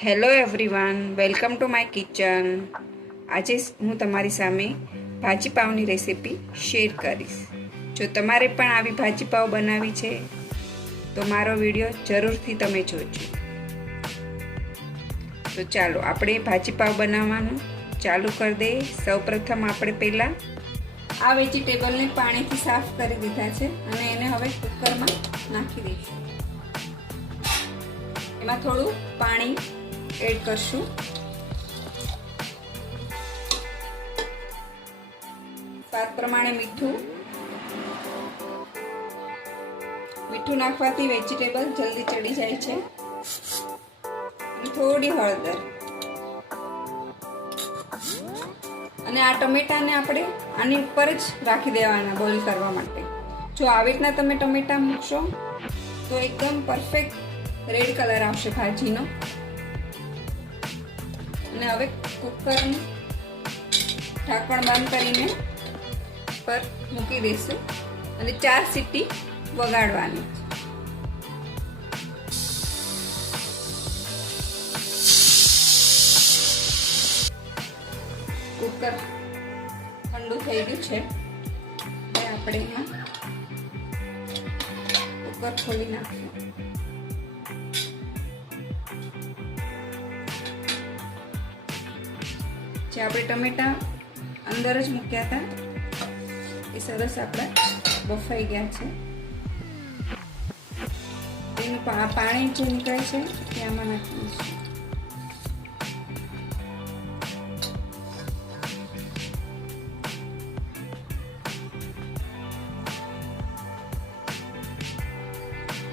Hello everyone, welcome to my kitchen. આજે હું તમારી સામે ભાજી પાવની રેસીપી શેર કરીશ. જો તમારે પણ આવી ભાજી પાવ બનાવવી છે તો મારો વિડીયો જરૂરથી તમે જોજો. તો ચાલો આપણે ભાજી પાવ બનાવવાનું ચાલુ કરી દઈએ. સૌપ્રથમ આપણે પહેલાં આ વેજીટેબલને પાણીથી સાફ કરી દીધા છે અને એને હવે કુકરમાં નાખી દઈશું. એમાં થોડું પાણી એડ કરશું. સ્વાદ પ્રમાણે મીઠું નાખવાથી વેજીટેબલ જલ્દી ચડી જાય છે. અને થોડી હળદર અને આ ટમેટાને આપણે આની ઉપર જ રાખી દેવાના બોઇલ કરવા માટે. જો આવી રીતના તમે ટમેટા મૂકશો તો એકદમ પરફેક્ટ રેડ કલર આવશે ભાજીનો. અને હવે કુકરનું ઢાંકણ બંધ કરીને પર મૂકી દઈશું અને 4 સીટી વગાડવાની. કુકર ઠંડુ થઈ ગયું છે. હવે આપણે એમાં કુકર ખોલી નાખીશું. જે આપણે ટમેટા અંદર જ મૂક્યા હતા એ સરસ આપણા બફાઈ ગયા છે. એનું પાણી જે નીકળે છે એ આમાં નાખી દઈશું.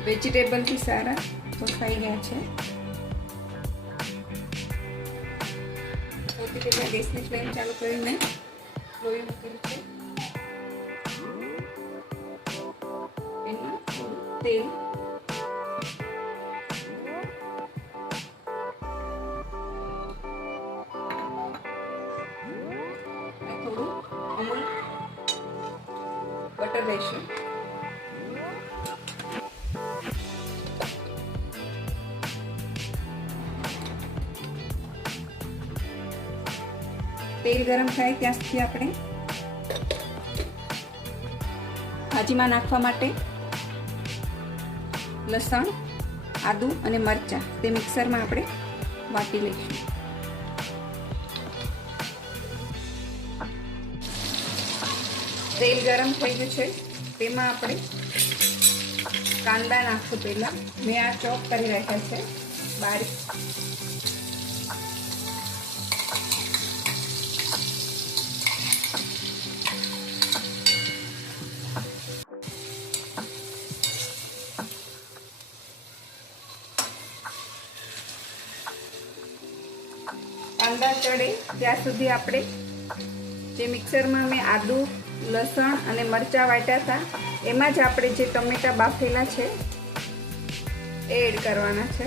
વેજીટેબલથી સારા બફાઈ ગયા છે. સૌથી પહેલાં ગેસની ફ્લેમ ચાલુ કરીને લોહી મૂકેલું છે. એમાં થોડું તેલ, અને થોડું અમૂલ બટર લઈશું. તેલ ગરમ થાય ત્યાં સુધી આપણે ભાજીમાં નાખવા માટે લસણ, આદુ અને મરચાં તે મિક્સરમાં આપણે વાટી લઈશું. તેલ ગરમ થઈ ગયું છે. તેમાં આપણે કાંદા નાખશું. પહેલાં મેં આ ચોપ કરી રાખ્યા છે બારીક. કાંદા ચડે ત્યાં સુધી આપણે જે મિક્સરમાં મેં આદુ, લસણ અને મરચાં વાટ્યા હતા એમાં જ આપણે જે ટમેટા બાફેલા છે એ એડ કરવાના છે.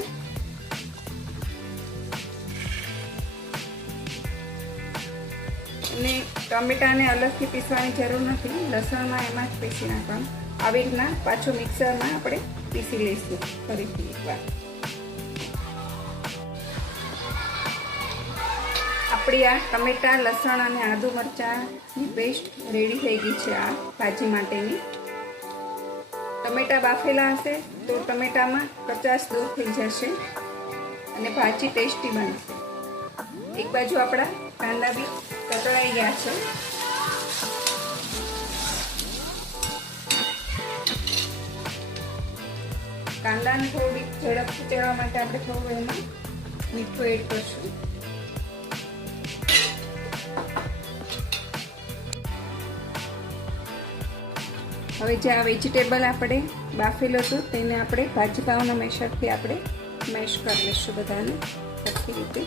અને ટમેટાને અલગથી પીસવાની જરૂર નથી. લસણમાં એમાં જ પીસી નાખવાનું. આવી રીતના પાછું મિક્સરમાં આપણે પીસી લઈશું ફરીથી એકવાર. આપણી આ ટમેટા, લસણ અને આદુ મરચાંની પેસ્ટ રેડી થઈ ગઈ છે આ ભાજી માટેની. ટમેટા બાફેલા હશે તો ટમેટામાં કચાશ દૂર થઈ જશે અને ભાજી ટેસ્ટી બનશે. એક બાજુ આપણા કાંદા બી કચડાઈ ગયા છે. કાંદાને થોડી ઝડપથી ચડવા માટે આપણે થોડું એમાં મીઠું એડ કરશું. હવે જે આ વેજીટેબલ આપણે બાફેલો હતું તેને આપણે ભાજી પાવના મેશરથી આપણે મેશ કરી લઈશું બધાને સરખી રીતે.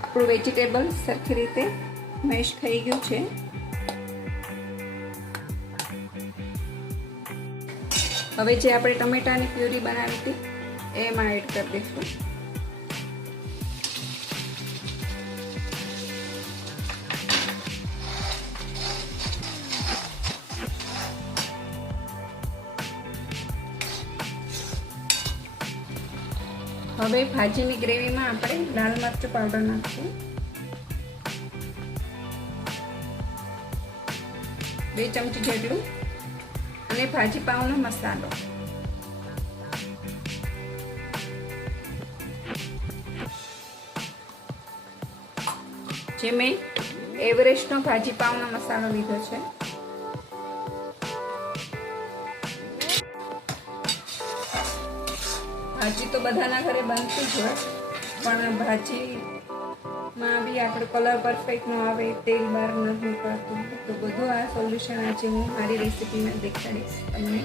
આપણું વેજીટેબલ સરખી રીતે મેશ થઈ ગયું છે. હવે જે આપણે ટમેટાની પ્યુરી બનાવી હતી એમાં એડ કરી દઈશું. હવે ભાજીની ગ્રેવીમાં આપણે લાલ મરચું પાવડર નાખશું, 2 ચમચી જેટલું, અને ભાજી પાવનો મસાલો, જે મેં એવરેસ્ટનો ભાજી પાવનો મસાલો લીધો છે. ભાજી તો બધાના ઘરે બનતી જ હોય, પણ ભાજીમાં બી આપણો કલર પરફેક્ટ ન આવે, તેલ બહાર નથી નીકળતું, તો બધું આ સોલ્યુશન આજે હું મારી રેસીપીમાં દેખાડીશ તમને.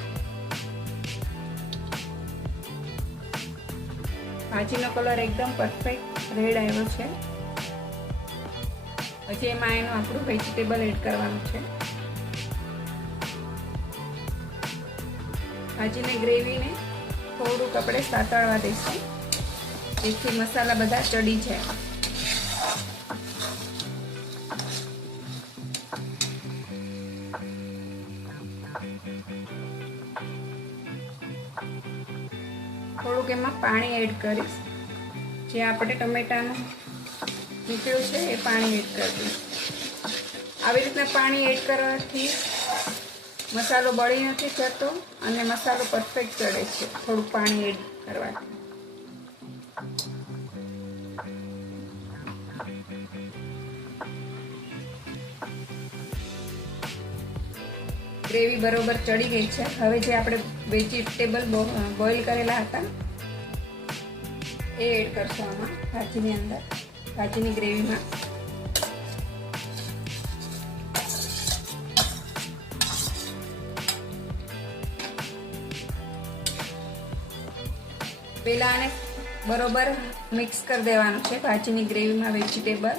ભાજીનો કલર એકદમ પરફેક્ટ રેડ આવ્યો છે. પછી એમાં એનું આપણું વેજીટેબલ એડ કરવાનું છે. ભાજીને ગ્રેવીને થોડુંક આપણે સાતળવા દઈશું, જેથી મસાલા બધા ચડી જાય. થોડુંક એમાં પાણી એડ કરીશ, જે આપણે ટમેટાનું નીકળ્યું છે એ પાણી એડ કરી દઈશું. આવી રીતના પાણી એડ કરવાથી મસાલો બળી નથી જતો અને મસાલો પરફેક્ટ ચડે છે, થોડું પાણી એડ કરવાથી. ગ્રેવી બરોબર ચડી ગઈ છે. હવે જે આપણે વેજીટેબલ બોઇલ કરેલા હતા એ એડ કરશું આમાં, ભાજીની અંદર, ભાજીની ગ્રેવીમાં. પહેલા આને બરોબર મિક્સ કરી દેવાનું છે ભાજીની ગ્રેવીમાં વેજીટેબલ.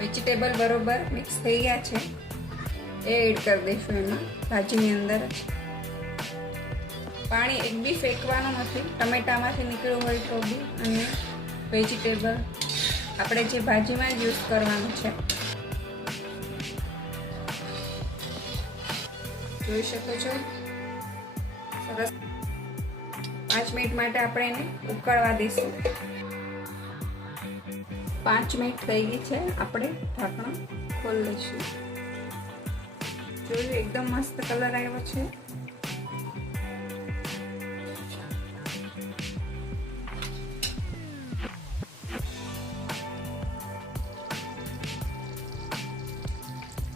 વેજીટેબલ બરોબર મિક્સ થઈ ગયા છે, એ એડ કરી દઈશું એમાં ભાજીની અંદર. પાણી એક બી ફેંકવાનું નથી, ટમેટામાંથી નીકળ્યું હોય તો બી, અને વેજીટેબલ આપણે જે ભાજીમાં જ યુઝ કરવાનું છે. જોઈ શકો છો સરસ. 5 મિનિટ માટે આપણે એને ઉકળવા દઈશું. 5 મિનિટ થઈ ગઈ છે, આપણે ઢાંકણ ખોલી લઈશું. જોયું એકદમ મસ્ત કલર આવ્યો છે.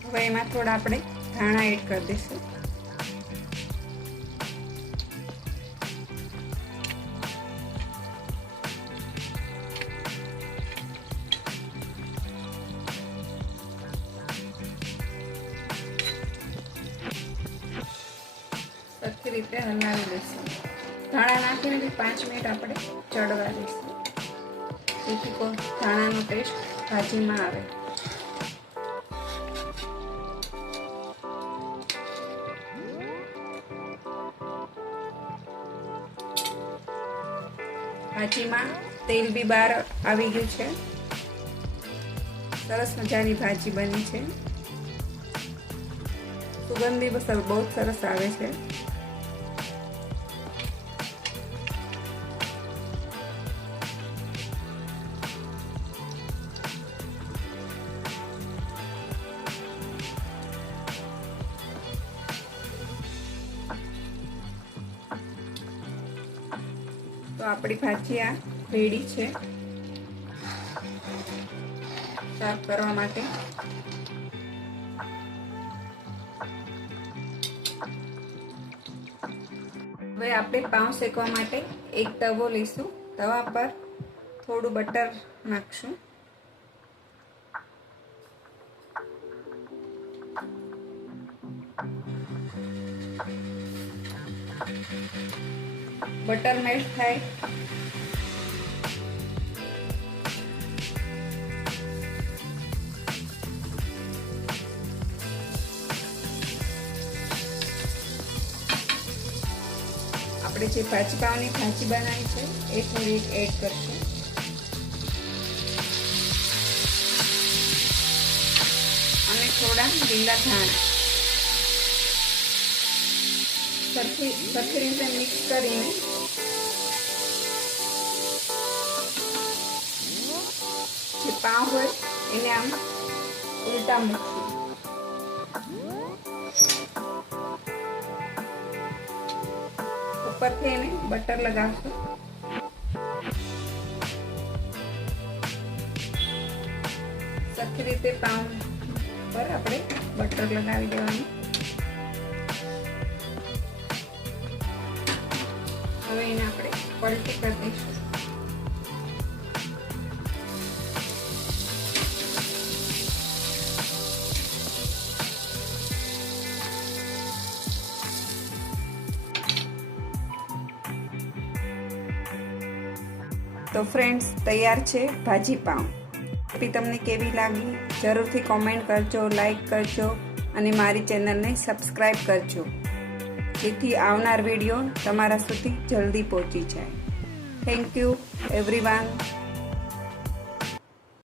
હવે એમાં થોડા આપણે ધાણા એડ કરી દઈશું. સરખી રીતે હલાવી લઈશું. ધાણા નાખીને બી 5 મિનિટ આપણે ચડવા દઈશું, જેથી ધાણાનો ટેસ્ટ ભાજીમાં આવે. ભાજીમાં તેલ બી બહાર આવી ગયું છે. સરસ મજાની ભાજી બની છે. સુગંધી બહુ સરસ આવે છે. તો આપણી ભાજી આ રેડી છે સર્વ કરવા માટે. હવે આપણે પાઉં શેકવા માટે એક તવો લઈશું. તવા પર થોડું બટર નાખશું. બટર મેલ્ટ થાય આપણે જે ભાજી પાવની ભાજી બનાવી છે એ થોડીક એડ કરશું. અને થોડા લીલા ધાણા સરખી રીતે મિક્સ કરીને જે પાવ હોય એને આમ ઉલટા મૂકશું. ઉપરથી એને બટર લગાવશું. સરખી રીતે પાવ પર આપણે બટર લગાવી દેવાનું. હવે એને આપણે પલટી કરી દઈશું. તો ફ્રેન્ડ્સ, તૈયાર છે ભાજી પાઉં. તમને કેવી લાગી જરૂરથી કોમેન્ટ કરજો, લાઈક કરજો અને મારી ચેનલને સબસ્ક્રાઈબ કરજો, જેથી આવનાર વિડીયો તમારા સુધી જલ્દી પહોંચી જાય. Thank you everyone.